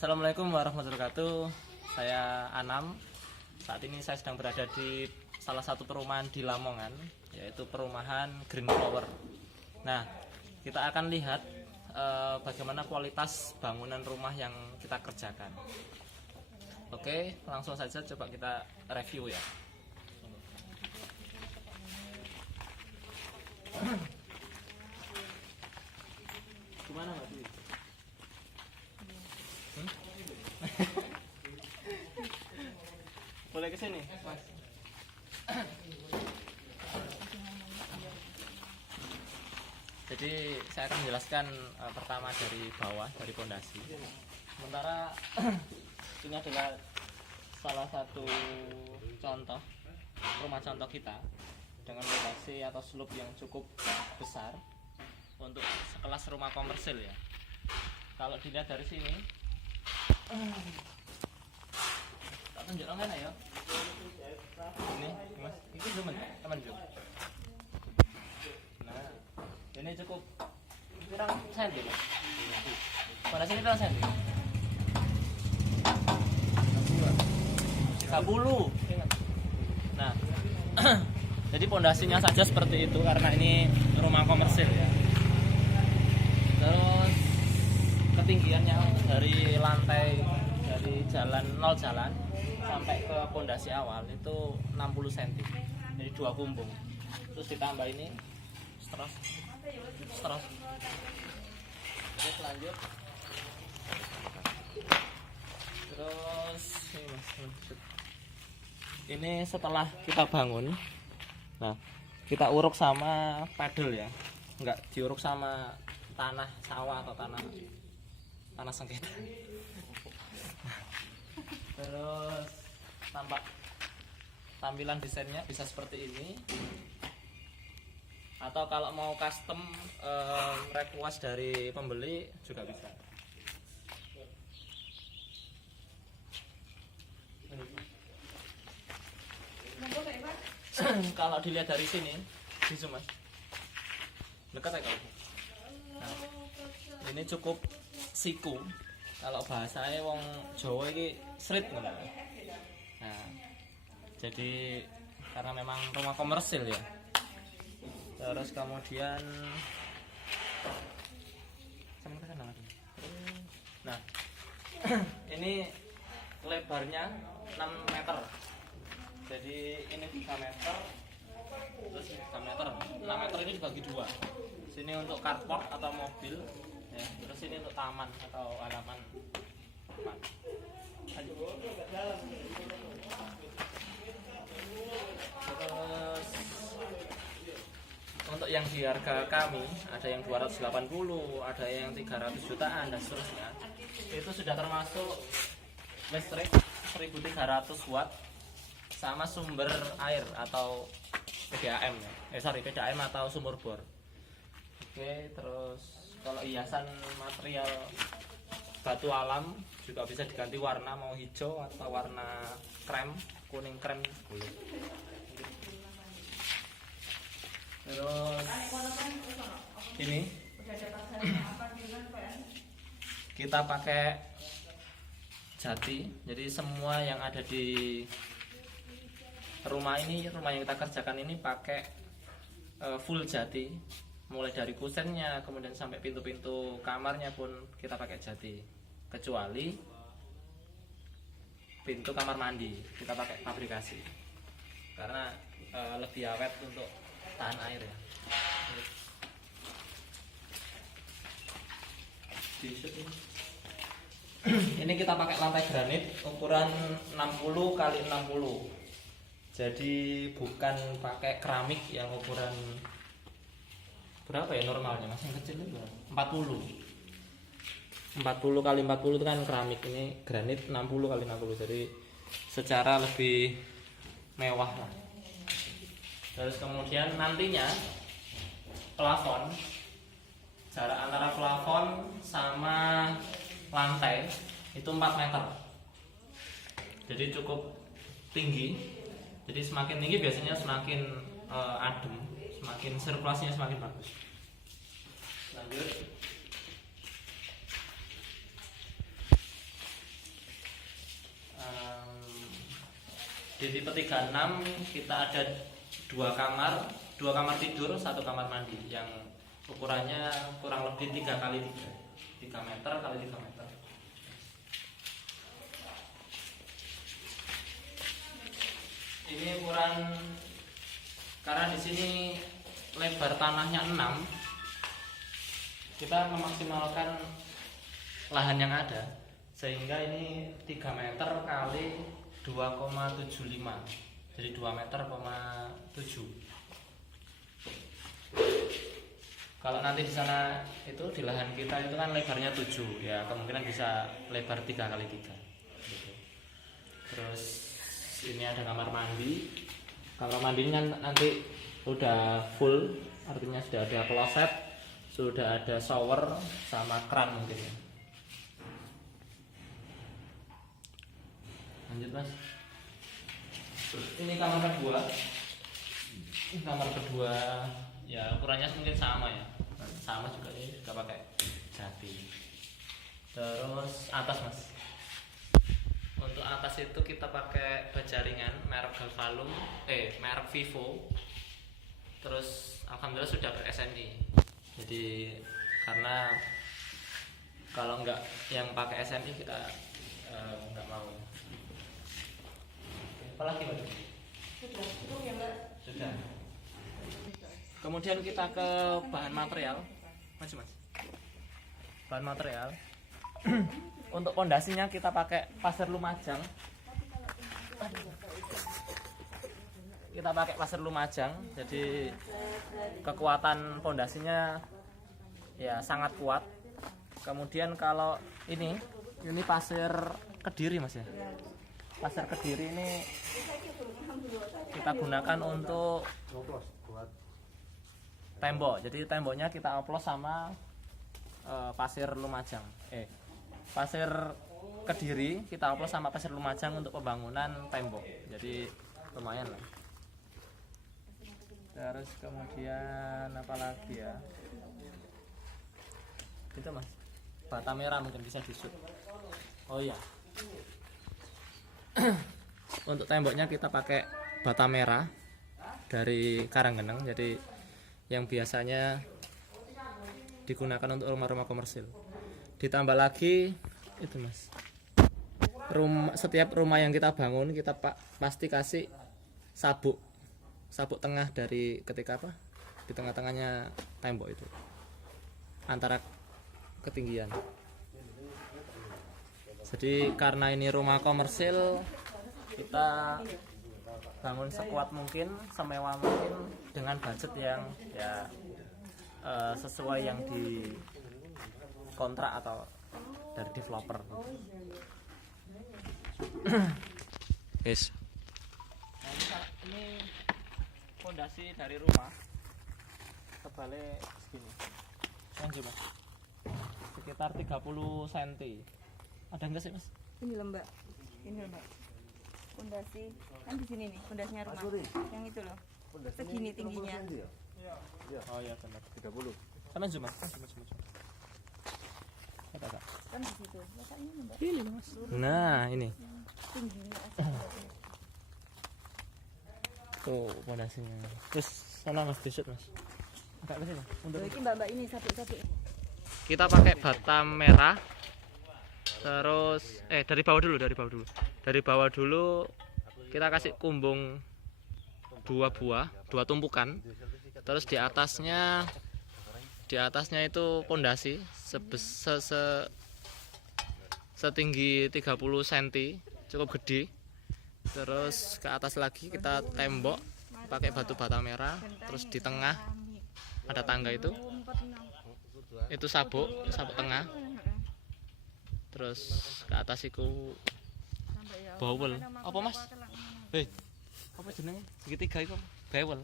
Assalamualaikum warahmatullahi wabarakatuh. Saya Anam. Saat ini saya sedang berada di salah satu perumahan di Lamongan, yaitu perumahan Green Flower. Nah, kita akan lihat bagaimana kualitas bangunan rumah yang kita kerjakan. Oke, langsung saja coba kita review ya. Gimana Mbak Dwi? Boleh kesini, Mas. Jadi saya akan menjelaskan pertama dari bawah, dari pondasi. Sementara ini adalah salah satu contoh rumah contoh kita dengan lokasi atau slope yang cukup besar untuk sekelas rumah komersil ya. Kalau dilihat dari sini, tak tunjuk mana ya? Ini, Mas, itu teman juga. Nah, ini cukup pirang senti, Mas. Pada sini pirang senti. 30. Nah, jadi pondasinya saja seperti itu karena ini rumah komersil ya. Terus ketinggiannya dari lantai dari jalan 0 jalan sampai ke pondasi awal itu 60 cm. Jadi 2 kumbung. Terus ditambah ini stros. Terus lanjut. Terus ini Mas. Ini setelah kita bangun. Nah, kita uruk sama pedal ya. Enggak diuruk sama tanah sawah atau tanah sengketa. Terus tampilan desainnya bisa seperti ini. Atau kalau mau custom request dari pembeli juga bisa. Kalau dilihat dari sini, bisa Mas. Dekat ya kalau. Nah, ini cukup siku. Kalau bahasanya wong Jawa ini srit nah, jadi karena memang rumah komersil ya. Terus kemudian nah ini lebarnya 6 meter. Jadi ini 3 meter. Terus 3 meter. 6 meter ini dibagi 2. Sini untuk carport atau mobil ya, terus ini untuk taman atau halaman. Terus untuk yang di harga kami ada yang 280, ada yang 300 jutaan dan seterusnya. Itu sudah termasuk listrik 1300 watt sama sumber air atau PDAM ya. PDAM atau sumur bor. Oke, terus kalau hiasan material batu alam juga bisa diganti warna, mau hijau atau warna krem, kuning krem boleh. Terus ini kita pakai jati, jadi semua yang ada di rumah ini, rumah yang kita kerjakan ini pakai full jati. Mulai dari kusennya, kemudian sampai pintu-pintu kamarnya pun kita pakai jati. Kecuali pintu kamar mandi kita pakai fabrikasi. Karena lebih awet untuk tahan air ya. Ini kita pakai lantai granit ukuran 60 x 60. Jadi bukan pakai keramik yang ukuran berapa ya normalnya Mas, yang kecil itu 40 x 40 itu kan keramik, ini granit 60 x 60, jadi secara lebih mewah lah. Terus kemudian nantinya plafon, jarak antara plafon sama lantai itu 4 meter, jadi cukup tinggi. Jadi semakin tinggi biasanya semakin adem, semakin sirkulasinya semakin bagus. Lanjut. Di tipe 36 kita ada dua kamar tidur, satu kamar mandi yang ukurannya kurang lebih 3 kali 3 meter kali 3 meter. Ini ukuran, karena di sini lebar tanahnya 6, kita memaksimalkan lahan yang ada sehingga ini 3 meter kali 2,75, jadi 2 meter, 7. Kalau nanti di sana itu di lahan kita itu kan lebarnya 7, ya kemungkinan bisa lebar 3 kali 3 gitu. Terus ini ada kamar mandi. Kamar mandinya nanti udah full, artinya sudah ada kloset, sudah ada shower sama kran mungkin ya. Lanjut mas. Ini kamar kedua. Kamar kedua ya ukurannya mungkin sama ya, sama juga, ini juga pakai jati. Terus atas mas, untuk atas itu kita pakai baja ringan merek Galvalum, merek Vivo. Terus alhamdulillah sudah ber SNI. Jadi karena kalau enggak yang pakai SNI kita enggak mau. Apalagi mbak? Sudah ya mbak. Sudah. Kemudian kita ke bahan material, mas. Bahan material. Untuk pondasinya kita pakai pasir Lumajang. Kita pakai pasir Lumajang, jadi kekuatan pondasinya ya sangat kuat. Kemudian kalau ini pasir Kediri mas ya. Pasir Kediri ini kita gunakan untuk tembok. Jadi temboknya kita oplos sama pasir Lumajang. Pasir Kediri kita oplos sama pasir Lumajang untuk pembangunan tembok. Jadi lumayan lah. Terus kemudian apa lagi ya? Itu mas. Bata merah mungkin bisa disut. Oh iya. Untuk temboknya kita pakai bata merah dari Karanggeneng. Jadi yang biasanya digunakan untuk rumah-rumah komersil. Ditambah lagi itu mas, setiap rumah yang kita bangun kita pasti kasih sabuk tengah dari ketika di tengah-tengahnya tembok itu antara ketinggian. Jadi karena ini rumah komersil, kita bangun sekuat mungkin, semewah mungkin dengan budget yang ya sesuai yang di kontrak atau dari developer. Yes. Nah, ini fondasi dari rumah tebalnya segini. Lanjut mas. Sekitar 30 cm. Ada enggak sih mas? Ini lembak. Fondasi kan di sini nih, fondasinya rumah. Yang itu loh. Segini tingginya. Oh iya benar 30. Sama zoom mas. Kata. Kan di situ. Letaknya lembak. Ini mas. Nah ini. Tingginya. Tuh fondasinya. Terus sana mas t-shirt mas. Agak ke sini. Untuk ini mbak ini satu-satu. Kita pakai bata merah. Terus dari bawah dulu kita kasih kumbung 2 tumpukan. Terus di atasnya itu pondasi setinggi 30 cm, cukup gede. Terus ke atas lagi kita tembok pakai batu bata merah. Terus di tengah ada tangga itu sabuk tengah. Terus ke atas itu bawel. Apa mas? Apa jenenge? Segitiga itu bawel.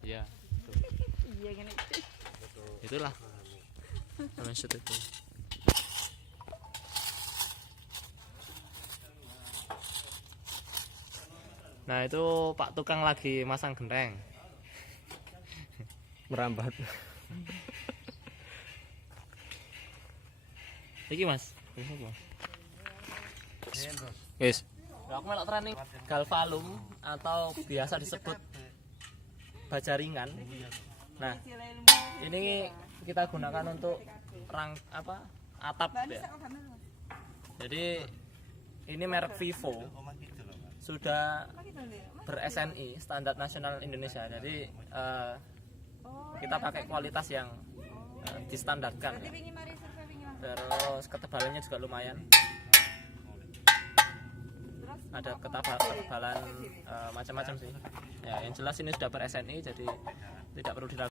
Iya. Iya gini. Itulah. Maksud itu. Nah itu Pak tukang lagi masang genteng. Merambat. Iki mas. Yes. Nah, aku melok training galvalum atau biasa disebut baja ringan. Nah, ini kita gunakan untuk atap ya. Jadi ini merek Vivo sudah ber-SNI, Standar Nasional Indonesia. Jadi kita pakai kualitas yang distandarkan ya. Terus ketebalannya juga lumayan. Ada ketebalan macam-macam sih. Ya, yang jelas ini sudah ber-SNI, jadi tidak perlu diragukan.